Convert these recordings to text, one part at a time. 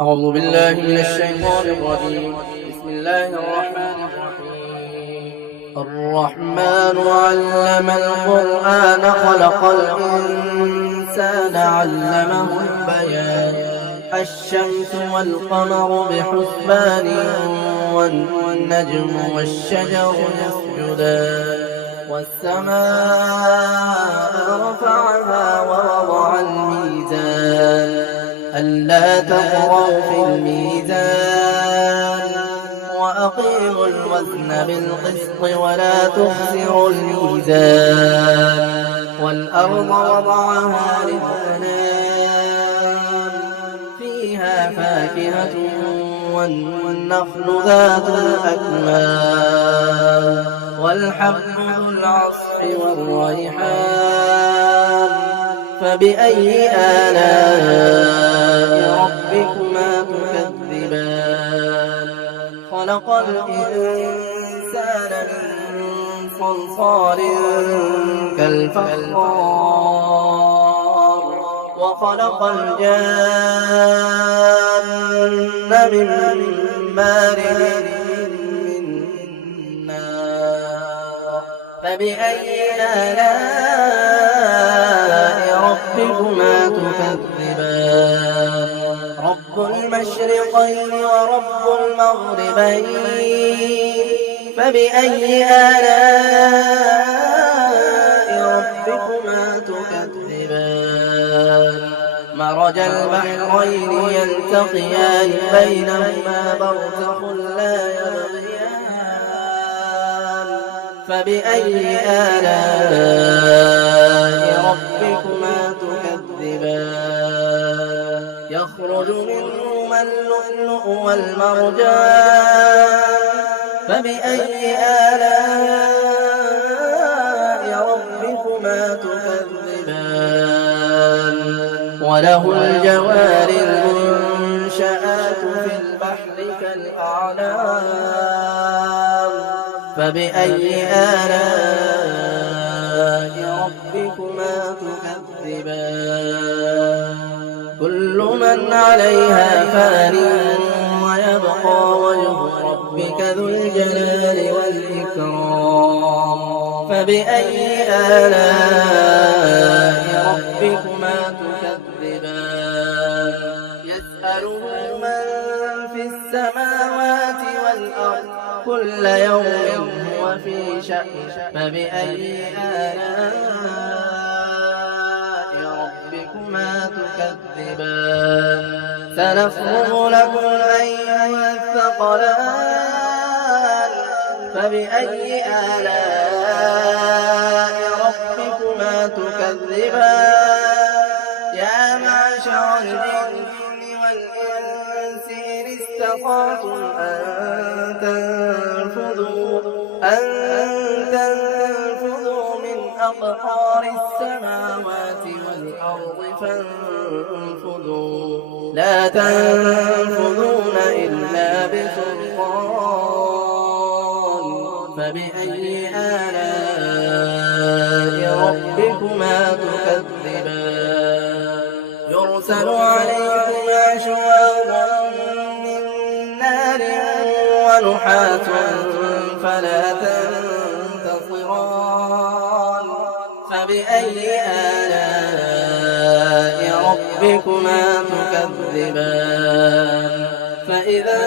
أعوذ بالله من الشيطان الرجيم. بسم الله الرحمن الرحيم. الرحمن علم القرآن خلق الإنسان علمه البيان. الشمس والقمر بحسبان والنجم والشجر يسجدان والسماء رفعها ووضع الميزان ألا تطغوا في الميزان وأقيموا الوزن بالقسط ولا تخسروا الميزان والأرض وضعها للأنام فيها فاكهة والنخل ذات الأكمام والحب ذو العصف والريحان فبأي آلاء ربكما تكذبان خلق الإنسان من صلصال كالفخار وخلق الجان من مارج من نار فبأي آلاء ربكما تكذبان رب المشرقين ورب المغربين فبأي آلاء ربكما تكذبان مرج البحرين يلتقيان بينهما برزخ لا يبغيان فبأي آلاء ربكما تكذبان يخرج منهما اللؤلؤ والمرجان فبأي آلاء ربكما تكذبان وله الجوار المنشآت في البحر كالأعلام فبأي آلاء ربكما تكذبان كل من عليها فان ويبقى وجه ربك ذو الجلال والإكرام فبأي آلاء ربكما تكذبان يسأله من في السماوات والأرض كل يوم هو في شأن فبأي آلاء ربكما تكذبان سنفرغ لكم أيها الثقلان فبأي آلاء ربكما تكذبان يا معشر الجن والإنس إن استطعتم أن تنفذوا من أقطار السماوات والأرض فانفذوا لا تنفذون إلا بسلطان فبأي آلاء ربكما تكذبان يرسل عليكما شواظ من نار ونحاس فلا تنتصران فبأي آلاء ربكما تكذبان فإذا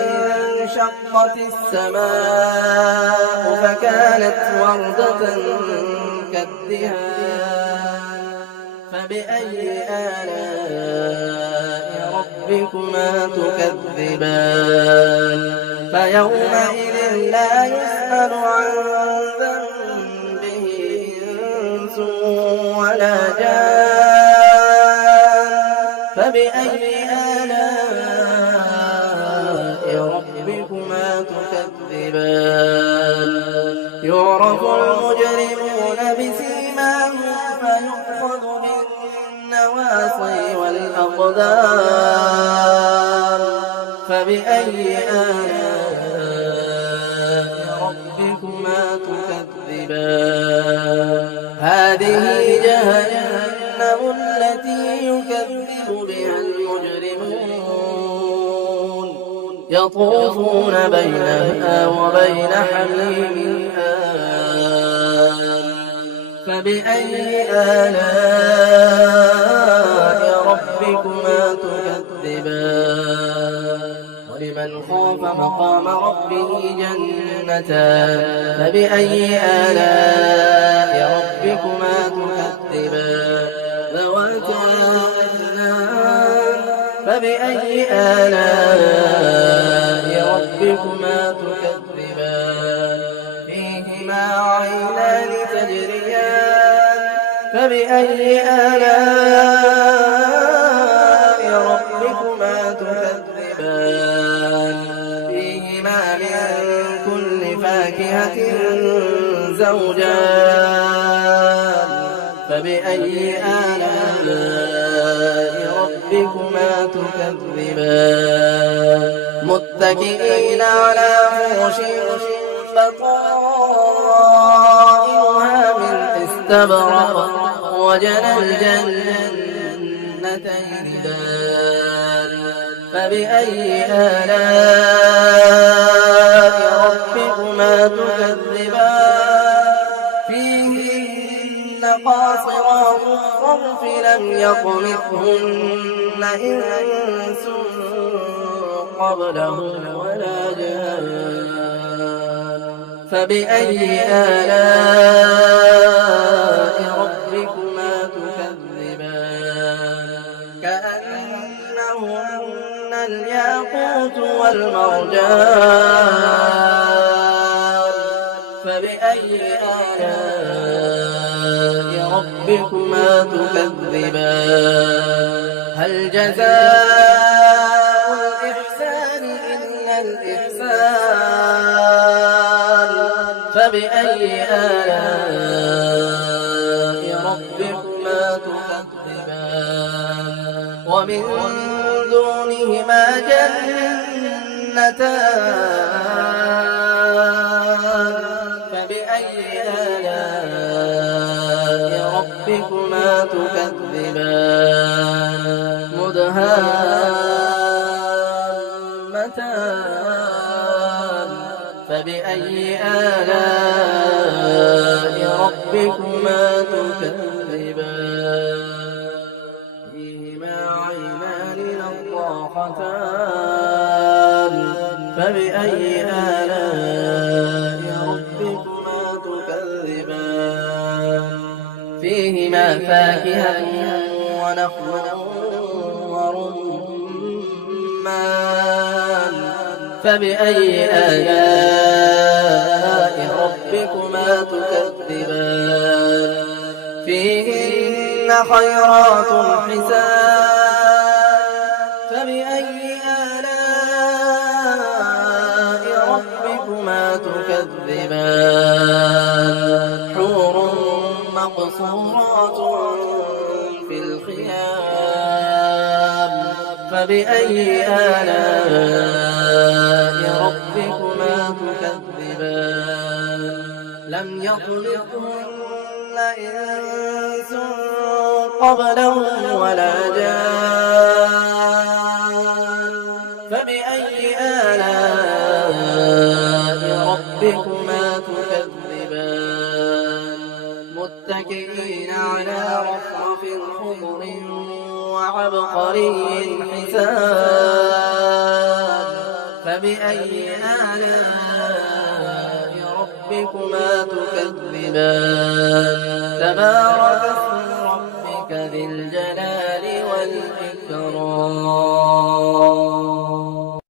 انشقت السماء فكانت وردة كالدهان فبأي آلاء ربكما تكذبان فيومئذ لا يسأل عن ذنبه إنس ولا جان فبأي آلاء ربكما تكذبان يعرف المجرمون بسيماهم فيؤخذ بالنواصي والأقدام فبأي آلاء ربكما تكذبان هذه جهنم التي يكذب بها المجرمون يطوفون بينها وبين حميم آن فبأي آلاء ربكما تكذبان ولمن خاف مقام ربه جنتان فبأي آلاء ربكما تكذبان ذواتا أفنان فبأي آلاء ربكما تكذبان فيهما عينان تجريان فبأي آلاء ربكما تكذبان فيهما من كل فاكهة زوجان فبأي آلاء ربكما تكذبان متكئين على فرش بطائنها من استبرق وجنى الجنتين دان فبأي آلاء ربكما تكذبان فيهن قاصرات الطرف لم يطمثهن إنس قبلهم ولا جان فبأي آلاء ربكما تكذبان كأنهن الياقوت والمرجان فبأي آلاء ربكما تكذبان هل جزاء الإحسان إلا الإحسان فبأي آلاء ربكما تكذبان ومن دونهما جنتان فبأي آلاء ربكما تكذبان مدهامتان فبأي آلاء ربكما تكذبان فيهما عينان نضاختان فبأي آلاء ربكما تكذبان فيهما فاكهة ونخل ورمان فبأي آلاء ربكما تكذبان فيهن خيرات حسان فبأي آلاء ربكما تكذبان حور مقصورات في الخيام فبأي آلاء ربكما تكذبان لم يطلقهن إنس قبلهم ولا جان فبأي آلاء ربكما تكذبان متكئين على رفرف خضر وعبقري حسان فبأي آلاء ربكما تكذبان تبارك اسم ربك ذي الجلال والإكرام